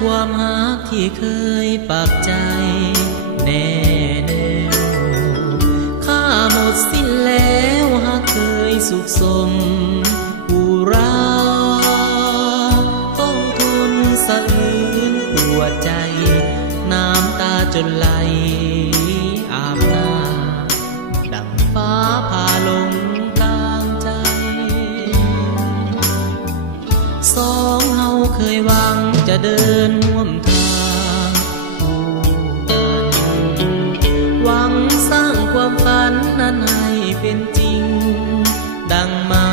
ความรักที่เคยปักใจแน่แน่ข้าหมดสิ้นแล้วหากเคยสุขสมอุราต้องทนสะอื้นปวดใจน้ำตาจนไหลอาบหน้าดังฟ้าผ่าลงกลางใจสองเฮาเคยหวังจะเดินร่วมทางคู่กันหวังสร้างความฝันนั้นให้เป็นจริงดังไม้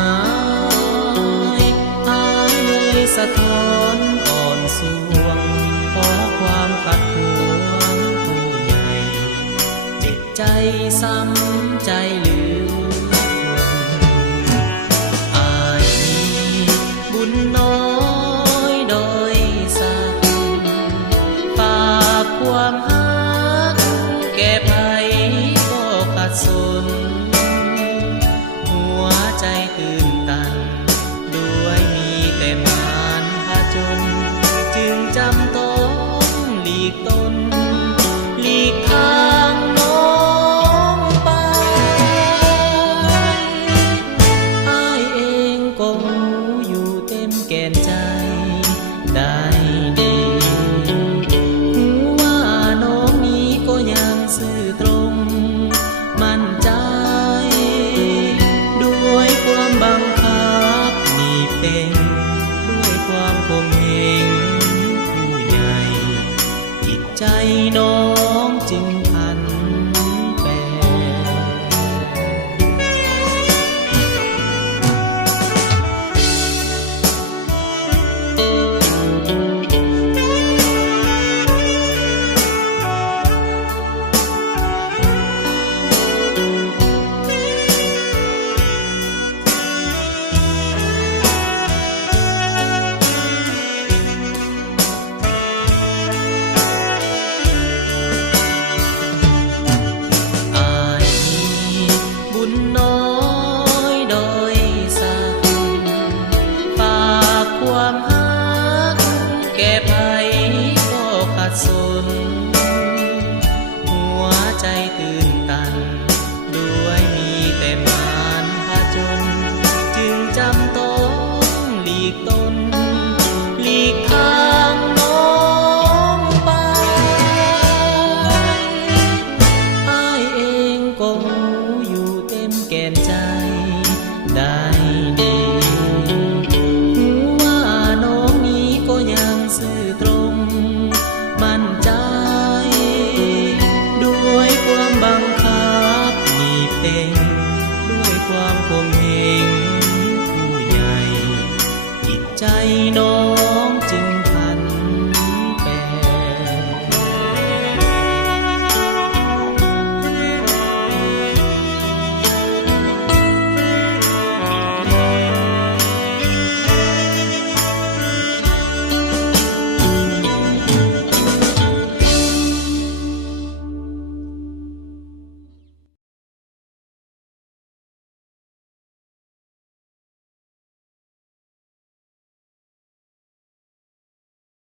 อายเลยสะท้อนอ่อนสวงขอความขัดหวงผู้ใหญ่เจ็บใจซ้ำใจลืมอายมีบุญน้อยโดยสักฝากความรักแก่ไผก็ขัดสนหัวใจตื่นตันด้วยมีแต่มารพาจนจึงจำต้องหลีกตนหลีกทางน้องไปอ้ายเองก็รู้อยู่เต็มแก่นใจได้ดีรู้ว่าน้องนี้ก็ยังซื่อตรงมั่นใจด้วยความบังคับนี่เป็นด้วยความคมเหงผู้ใหญ่จิตใจน้องจึงพันแปร อายมีบุญน้อยโดยสักฝากความรักแก่ไผก็ขัดสนหัวใจตื่นตันด้วยมีแต่มารพาจนจึงจำต้องหลีกตนหลีกทางน้องไปอ้ายเองก็รู้อยู่เต็มแก่นใจได้ดีรู้ว่าน้องนี้ก็ยังซื่อตรงมั่นใจด้วยความบังคับนี่เป็นด้วยความคมเหงผู้ใหญ่จิตใจน้อง